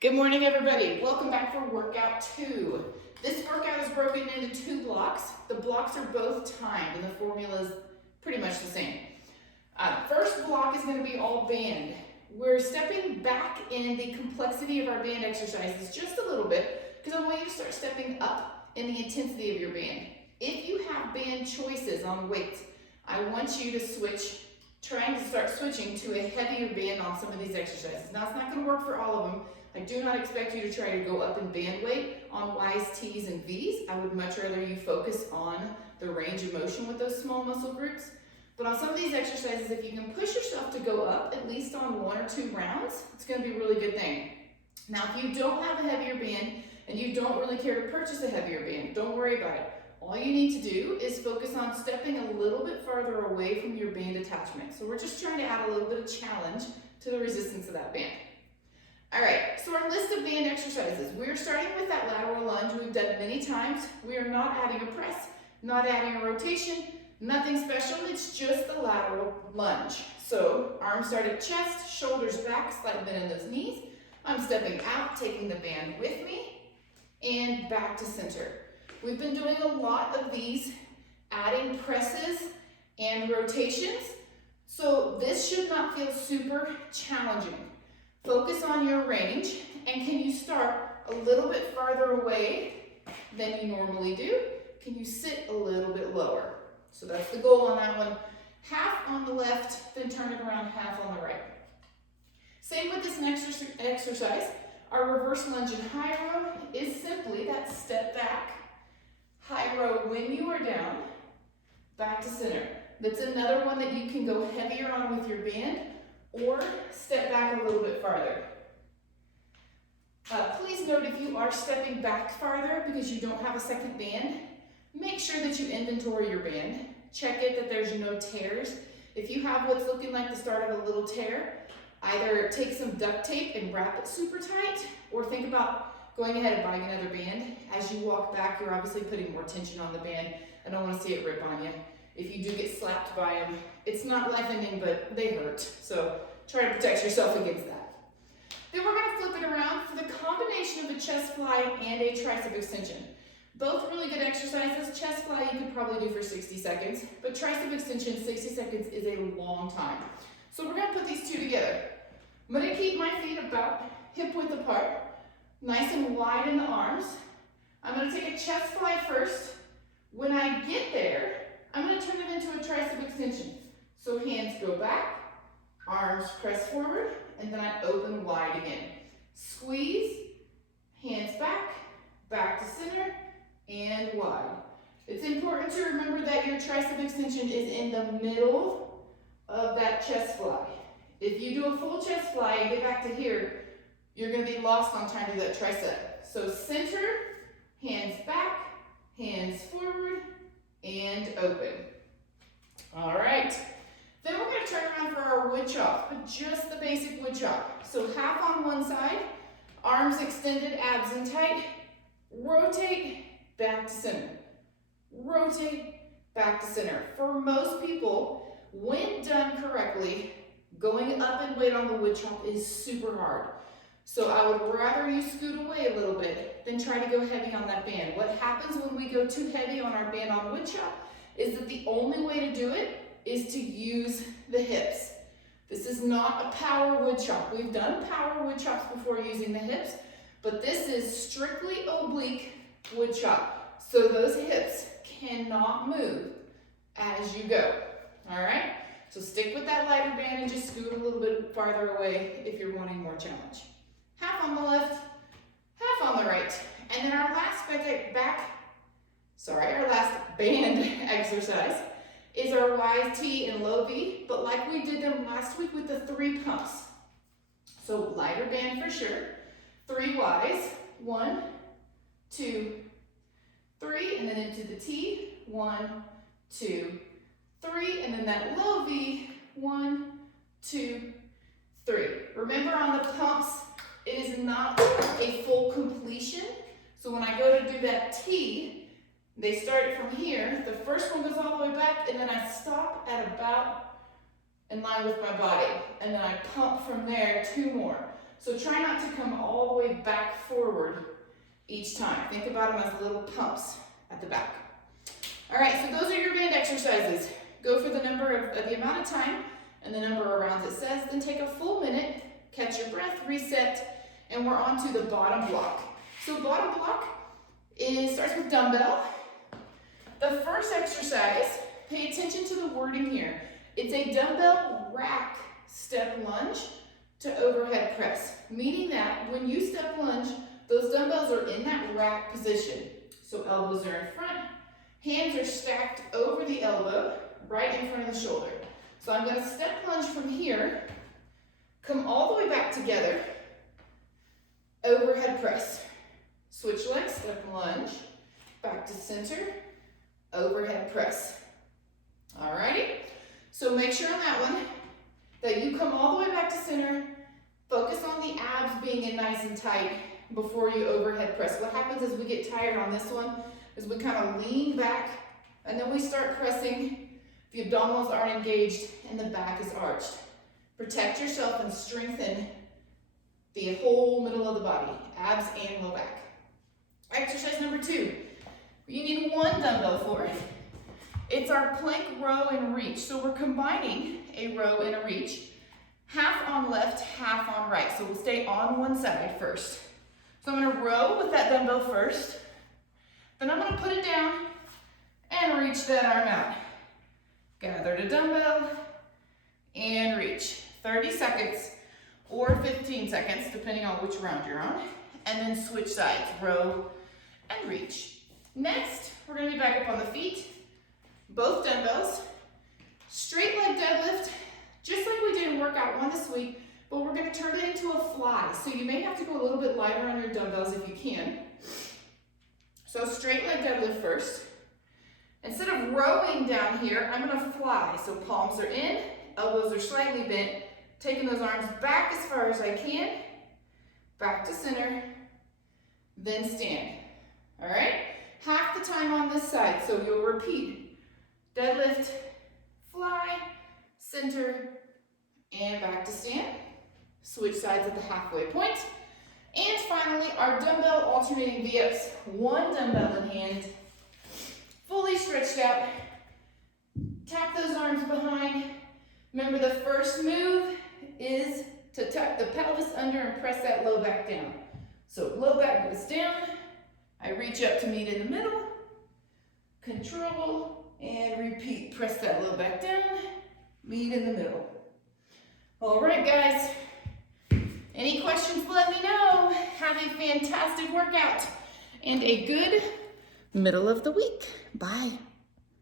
Good morning, everybody. Welcome back for workout 2. This workout is broken into 2 blocks. The blocks are both timed and the formula is pretty much the same. First block is going to be all band. We're stepping back in the complexity of our band exercises just a little bit because I want you to start stepping up in the intensity of your band. If you have band choices on weight, I want you to trying to start switching to a heavier band on some of these exercises. Now, it's not going to work for all of them. I do not expect you to try to go up in band weight on Y's, T's, and V's. I would much rather you focus on the range of motion with those small muscle groups. But on some of these exercises, if you can push yourself to go up at least on 1 or 2 rounds, it's going to be a really good thing. Now, if you don't have a heavier band and you don't really care to purchase a heavier band, don't worry about it. All you need to do is focus on stepping a little bit farther away from your band attachment. So we're just trying to add a little bit of challenge to the resistance of that band. All right, so our list of band exercises. We're starting with that lateral lunge we've done many times. We are not adding a press, not adding a rotation, nothing special. It's just the lateral lunge. So arms start at chest, shoulders back, slight bend in those knees. I'm stepping out, taking the band with me, and back to center. We've been doing a lot of these, adding presses and rotations. So this should not feel super challenging. Focus on your range, and can you start a little bit farther away than you normally do? Can you sit a little bit lower? So that's the goal on that one. Half on the left, then turn it around half on the right. Same with this next exercise. Our reverse lunge and high row is simply that step back, high row when you are down, back to center. That's another one that you can go heavier on with your band, or step back a little bit farther. Please note if you are stepping back farther because you don't have a second band, make sure that you inventory your band. Check it that there's no tears. If you have what's looking like the start of a little tear, either take some duct tape and wrap it super tight, or think about going ahead and buying another band. As you walk back, you're obviously putting more tension on the band. I don't want to see it rip on you. If you do get slapped by them, it's not life-ending, but they hurt. So try to protect yourself against that. Then we're going to flip it around for the combination of a chest fly and a tricep extension. Both really good exercises. Chest fly you could probably do for 60 seconds, but tricep extension, 60 seconds is a long time. So we're going to put these two together. I'm going to keep my feet about hip width apart, nice and wide in the arms. I'm going to take a chest fly first. When I get there, I'm going to turn it into a tricep extension. So hands go back, arms press forward, and then I open wide again. Squeeze, hands back, back to center, and wide. It's important to remember that your tricep extension is in the middle of that chest fly. If you do a full chest fly and get back to here, you're going to be lost on trying to do that tricep. So center, hands back, hands forward, and open. All right. Then we're going to turn around for our wood chop, but just the basic wood chop. So half on one side, arms extended, abs in tight, rotate, back to center. Rotate, back to center. For most people, when done correctly, going up in weight on the wood chop is super hard. So I would rather you scoot away a little bit than try to go heavy on that band. What happens when we go too heavy on our band on wood chop is that the only way to do it is to use the hips. This is not a power wood chop. We've done power wood chops before using the hips, but this is strictly oblique wood chop. So those hips cannot move as you go. All right? So stick with that lighter band and just scoot a little bit farther away if you're wanting more challenge. Half on the left, half on the right. And then our last band exercise is our Y, T, and low V, but like we did them last week with the 3 pumps. So lighter band for sure. 3 Ys, 1, 2, 3, and then into the T, 1, 2, 3, and then that low V, 1, 2, 3. Remember on the pumps, it is not a full completion. So when I go to do that T, they start from here. The first one goes all the way back, and then I stop at about in line with my body. And then I pump from there 2 more. So try not to come all the way back forward each time. Think about them as little pumps at the back. All right, so those are your band exercises. Go for the number of the amount of time and the number of rounds it says, then take a full minute, catch your breath, reset, and we're on to the bottom block. So bottom block starts with dumbbell. The first exercise, pay attention to the wording here. It's a dumbbell rack step lunge to overhead press, meaning that when you step lunge, those dumbbells are in that rack position. So elbows are in front, hands are stacked over the elbow, right in front of the shoulder. So I'm gonna step lunge from here, come all the way back together, overhead press. Switch legs, step lunge, back to center, overhead press. Alrighty, so make sure on that one that you come all the way back to center, focus on the abs being in nice and tight before you overhead press. What happens is we get tired on this one, is we kind of lean back and then we start pressing. The abdominals aren't engaged and the back is arched. Protect yourself and strengthen the whole middle of the body, abs and low back. Exercise number 2, you need one dumbbell for it. It's our plank row and reach. So we're combining a row and a reach, half on left, half on right. So we'll stay on one side first. So I'm gonna row with that dumbbell first, then I'm gonna put it down and reach that arm out. Gather the dumbbell and reach. 30 seconds or 15 seconds, depending on which round you're on. And then switch sides, row and reach. Next, we're gonna be back up on the feet, both dumbbells, straight leg deadlift, just like we did in workout 1 this week, but we're gonna turn it into a fly. So you may have to go a little bit lighter on your dumbbells if you can. So straight leg deadlift first. Instead of rowing down here, I'm gonna fly. So palms are in, elbows are slightly bent, taking those arms back as far as I can, back to center, then stand. All right? Half the time on this side, so you'll repeat. Deadlift, fly, center, and back to stand. Switch sides at the halfway point. And finally, our dumbbell alternating V-ups. One dumbbell in hand, fully stretched out. Tap those arms behind. Remember, the first move is to tuck the pelvis under and press that low back down. So low back goes down. I reach up to meet in the middle. Control and repeat. Press that low back down. Meet in the middle. All right, guys. Any questions, let me know. Have a fantastic workout and a good middle of the week. Bye.